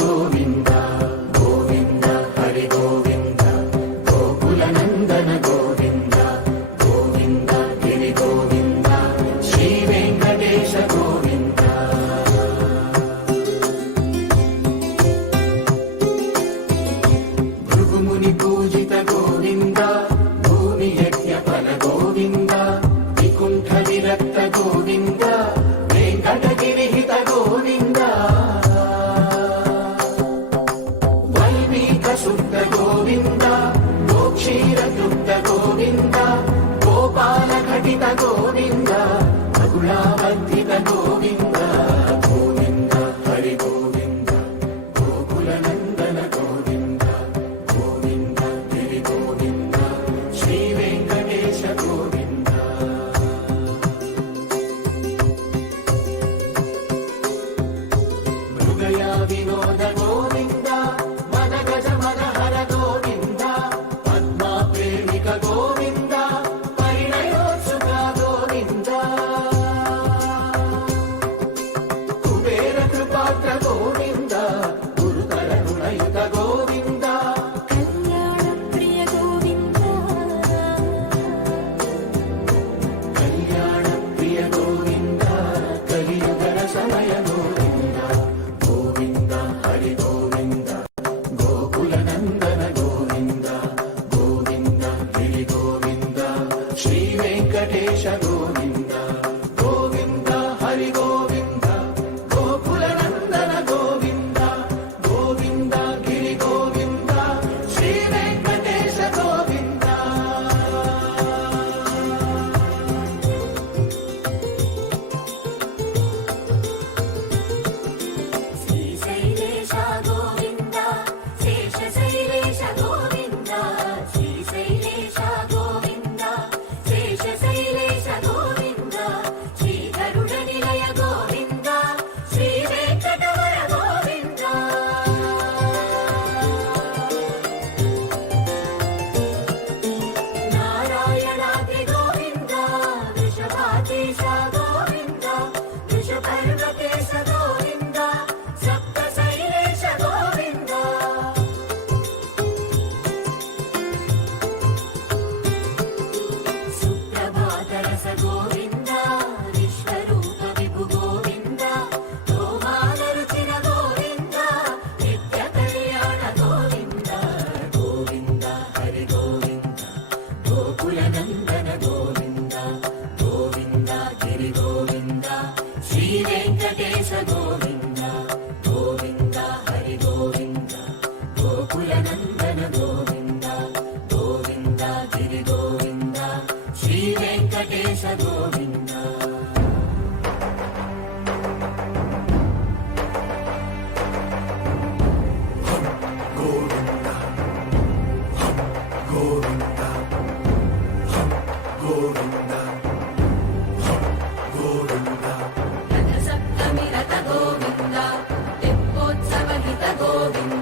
గోవింద గోవింద హరి గోవింద గోకుల నందన గోవింద గోవింద గిరి గోవింద శ్రీ వెంకటేశ గోవింద భృగుముని పూజిత గోవింద భూమి యజ్ఞ ఫల గోవింద వికుంఠ విరక్త గోవింద వెంకటగిరి హిత గోవింద శుద్ధ గోవింద గోక్షీర శుద్ధ గోవింద గోపాల ఘటిత గోవింద బహుళావర్ధిత గోవింద గోవింద హరి గోవింద గోకుల నందన గోవింద గోవింద గిరి గోవింద శ్రీ వెంకటేశ గోవింద మృగయ వినోద గోవింద గోవింద గురుతర గుణయుత గోవింద కళ్యాణ ప్రియ గోవింద కళ్యాణ ప్రియ గోవింద కలియుగ సమయ గోవింద గోవింద హరి గోవింద గోకుల నందన గోవింద గోవింద గిరి గోవింద శ్రీ వెంకటేశ గోవింద గోవింద హరి గోవింద గోకుల నందన గోవింద గోవింద గిరి గోవింద శ్రీ వెంకటేశ గోవింద శ్రీశైలేశ గోవింద శేషశైలేశ గోవింద శ్రీశైలేశ గోవింద శేషశైలేశ గోవింద శ్రీ గరుడ నిలయ గోవింద శ్రీ వెంకటవర గోవింద నారాయణాద్రి గోవింద వృషభాధీశ గోవింద వృషపర్వతేశ గోవింద సప్త శైలేశ గోవింద సుప్రభాతరస గోవింద విశ్వరూప విభు గోవింద గోమానరుచిర గోవింద నిత్య కళ్యాణ గోవింద గోవింద హరి గోవింద గోకుల నందన గోవింద గోవింద గిరి గోవింద శ్రీ వెంకటేశ గోవింద గోవింద హరి గోవింద గోకుల నందన గోవింద గోవింద గిరి గోవింద శ్రీ వెంకటేశ గోవింద గోవింద గోవింద గోవింద గోవింద రథ సప్తమి రథ గోవింద తెప్పోత్సవ హిత గోవింద